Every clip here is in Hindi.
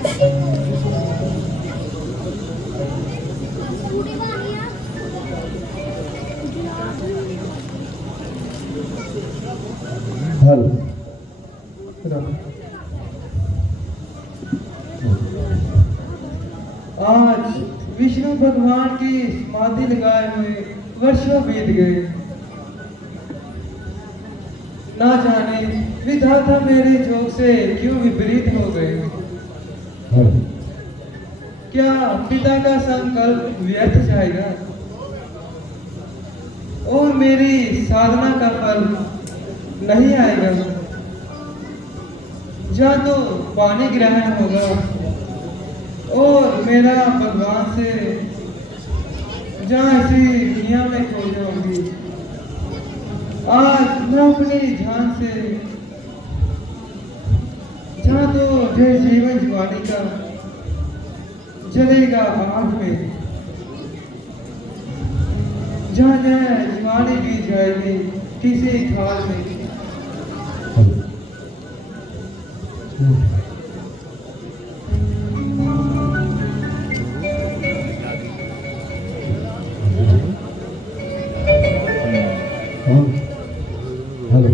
हल आज विष्णु भगवान की समाधि लगाए हुए वर्षों बीत गए। ना जाने विधाता मेरे जोग से क्यों विपरीत हो गए। हल क्या पिता का संकल्प व्यर्थ जाएगा और मेरी साधना का फल नहीं आएगा? या तो पानी ग्रहण होगा और मेरा भगवान से जहाँ ऐसी दुनिया में खो जाऊंगी। आज मैं अपनी जान से जहाँ तो जय जीवन ज्वाली का जलेगा आग में, जहाँ जय ज्वाली भी जाएगी किसी खाल में। हेलो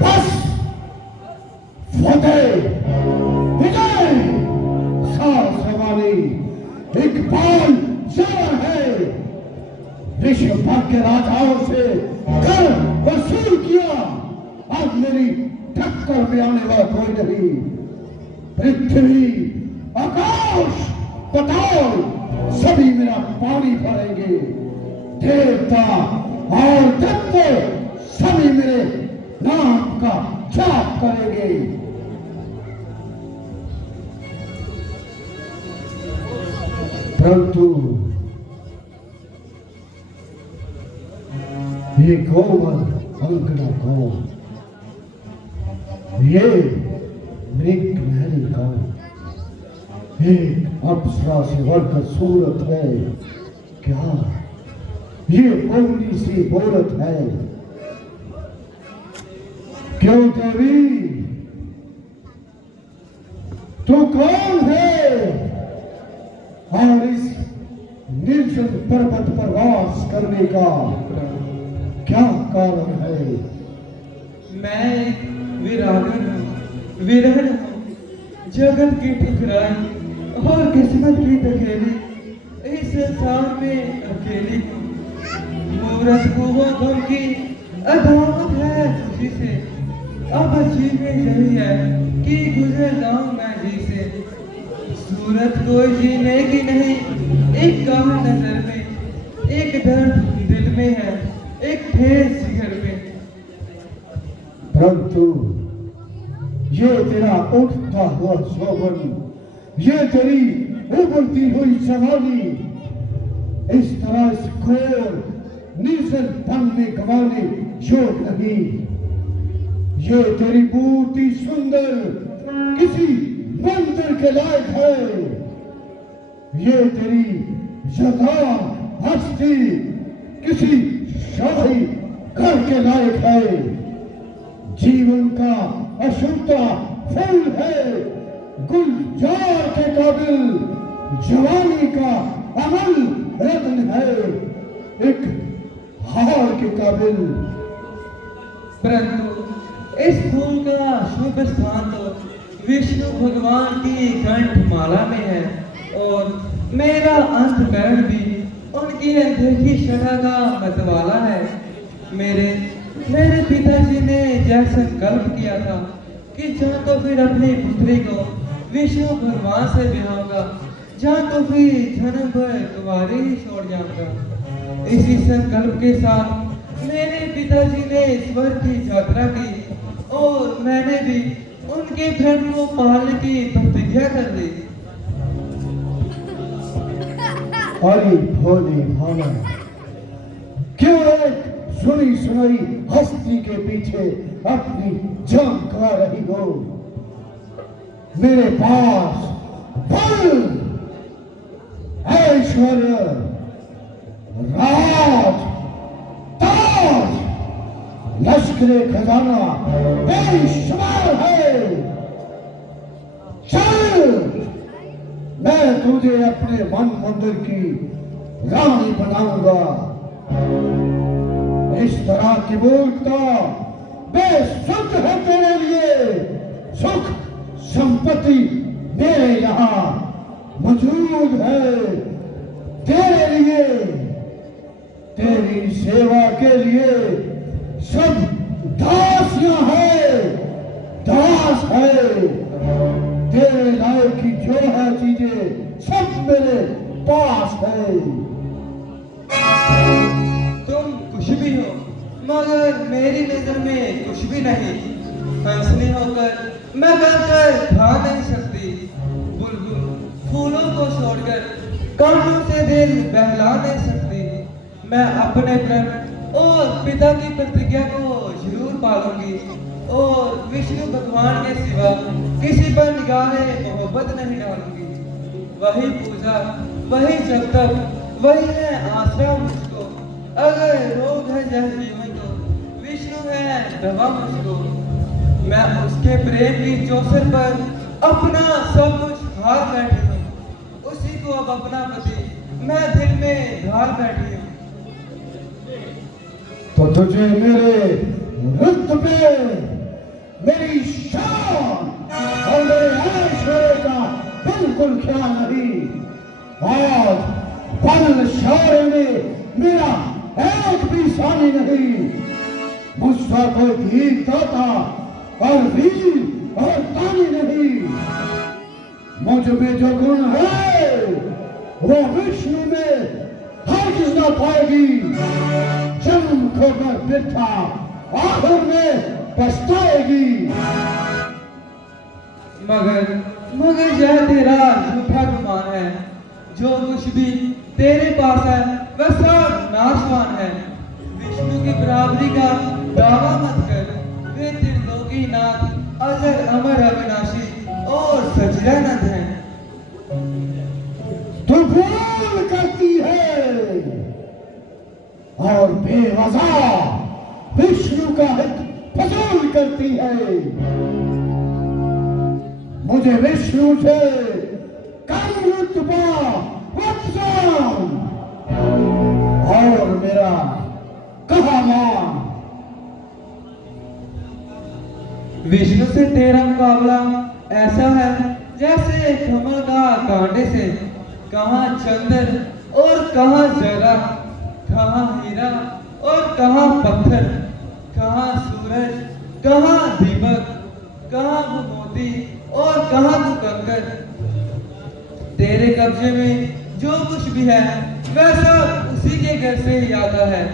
बस फतेह विजय सवारी इकबाल जवान है। विश्व भर के राजाओं से कर वसूल किया, अब मेरी टक्कर में आने वाला कोई नहीं। पृथ्वी आकाश पताल सभी मेरा पानी भरेंगे। देवता और दैत्य सभी मेरे नाम का जाप करेंगे। परंतु ये कोमल अंगना कौन, ये मृग महल कौन? एक अप्सरा से बढ़कर सूरत है क्या? ये बोली सी बोलत है क्यों? देवी तू कौन है और इस निर्जन पर्वत पर वास करने का क्या कारण है? मैं एक विरागन हूँ, विरहन हूँ, जगत की ठुकराई और किस्मत की धकेली, इस संसार में अकेली हूँ। मूरत कुओं की अदावत है खुशी से, अब जीने यही है कि गुजर जाऊं मैं जी से। सूरत कोई जीने की नहीं, एक काल नजर में, एक दर्द दिल में है, एक ठेस जिगर में। परंतु ये तेरा उठता हुआ शोभन, ये तेरी उभरती हुई जवानी, इस तरह इस घोर निर्जन वन में गंवाने योग्य नहीं। ये तेरी मूर्ति सुंदर किसी मंदिर के लायक है। ये तेरी यथा हस्ती किसी शाही घर के लायक है। जीवन का अशुद्धा फूल है, गुलजार के काबिल जवानी का अमल रत्न है, एक हार के काबिल। परंतु इस फूल का शुभ स्थान तो विष्णु भगवान की कंठ माला में है और मेरा अंतकरण भी उनकी अनदेखी शठा का मतवाला है। मेरे पिताजी ने जय संकल्प किया था कि जहाँ तो फिर अपनी पुत्री को विष्णु भगवान से ब्याहूंगा, जहाँ तो फिर जन्म भर कुंवारी ही छोड़ जाऊंगा। इसी संकल्प के साथ मेरे पिताजी ने स्वर्ग की यात्रा की और मैंने भी उनके प्रण को पालने की प्रतिज्ञा कर ली। अरे भोले भाला, क्यों एक सुनी सुनाई हस्ती के पीछे अपनी जान खा रही हो? मेरे पास बल, ऐश्वर्य, राज, ताज लश्कर खजाना बेशुमार है। चल, मैं तुझे अपने मन मंदिर की रानी बनाऊंगा। इस तरह की मूर्खता बेसुध है तेरे लिए। सुख संपत्ति मेरे यहाँ मौजूद है तेरे लिए। तेरी सेवा के लिए सब दासियां है, दास है। तेरे लायक की जो है चीजें सब मेरे पास है। तुम कुछ भी हो मगर मेरी नजर में कुछ भी नहीं। हंसनी होकर मैं बनकर खा नहीं सकती। बुलबुल फूलों को छोड़कर कांटों से दिल बहला नहीं सकती। मैं अपने प्रण और पिता की प्रतिज्ञा को जरूर पालूंगी और विष्णु भगवान के सिवा किसी पर निगाहे मोहब्बत नहीं डालूंगी। वही पूजा, वही जब तक, वही है आसरा मुझको। अगर रोग है जह जीवन को, विष्णु है दवा मुझको। मैं उसके प्रेम की चौसर पर अपना सब कुछ हार बैठी हूँ। उसी को अब अपना पति मैं दिल में ढाल बैठी हूँ। तो तुझे मेरे रुतबे, मेरी शान और मेरे ऐश्वर्य का बिल्कुल ख्याल नहीं। आज बल शौर्य में मेरा एक भी सानी नहीं। मुझसा कोई धीर दाता और वीर और तानी नहीं। मुझ में जो गुण है वो विष्णु में हरगिज ना पाएगी। जन्म खोकर वृथा आखिर में पछताएगी। मगर यह तेरा झूठा गुमान है। जो कुछ भी तेरे पास है वह सब नाशवान है। विष्णु की बराबरी का दावा मत कर। वे त्रिलोकी नाथ, अजर अमर अविनाशी और सच्चिदानंद हैं। तू भूल करती है और बेवजह विष्णु का हित फजूल करती है। मुझे विष्णु से कम रुतबा वत्सन और मेरा कहा मान। विष्णु से तेरा मुकाबला ऐसा है जैसे कमल का कांटे से। कहाँ चंद्र और कहाँ जरा, कहाँ हीरा और कहाँ पत्थर, कहाँ सूरज, कहाँ दीपक, कहाँ वो मोती और कहाँ वो कंकर। तेरे कब्जे में जो कुछ भी है वह सब उसी के घर से ही आता है।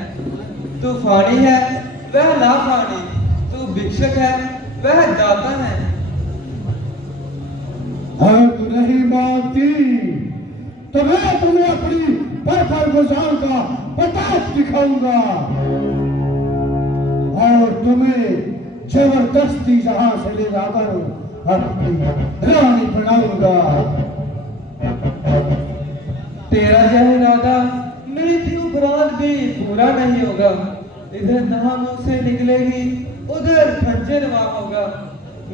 तू फानी है वह लाफानी, तू भिक्षक है वह दाता है। अगर तू नहीं मानती तो मैं तुम्हें अपनी पर गुजार का प्रताप दिखाऊंगा और तुम्हें जबरदस्ती जहां से ले जाकर अपनी रानी बनाऊंगा। तेरा यह इरादा मृत्यु उपरांत भी पूरा नहीं होगा। इधर नाम मुंह से निकलेगी उधर खंजर वार होगा।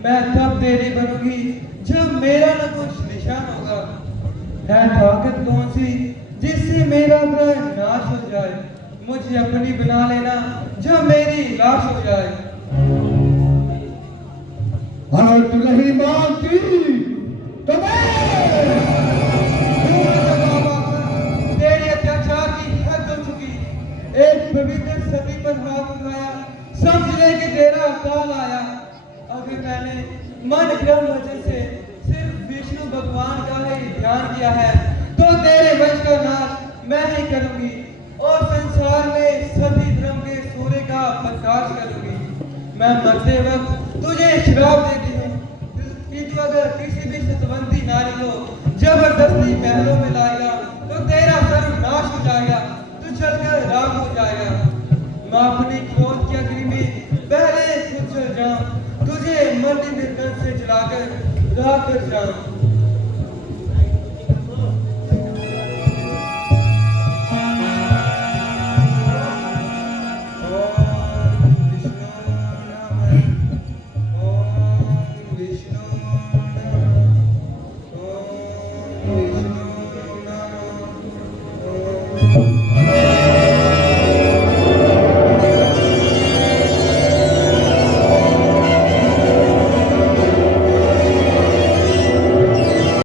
मैं तब तेरी बनूंगी जब मेरा न कुछ निशान होगा। है ताकत कौन सी जिससे मेरा प्राण नाश हो जाए। मुझे अपनी बना लेना जब मेरी लाश हो जाए। अगर तू नहीं मानती तो तेरे अत्याचार की हद हो चुकी। एक पवित्र सती पर हाथ उठाया, समझ ले कि तेरा अवतार आया। अगर मैंने मन क्रम वजह से सिर्फ विष्णु भगवान का ही ध्यान किया है तो तेरे वंश का नाश मैं ही करूंगी और संसार में सभी धर्म के सूर्य का प्रकाश करूंगी। मैं मरते वक्त तुझे श्राप देती हूँ कि तू अगर किसी भी सतवंती नारी को जबरदस्ती महलों में लाएगा तो तेरा सर्वनाश हो जाएगा। तू चलकर राम हो जाएगा। मैं अपनी क्रोध की अग्नि में पहले खुद जल जाऊं, तुझे मर्द निर्गत से जलाकर राख कर जाऊं।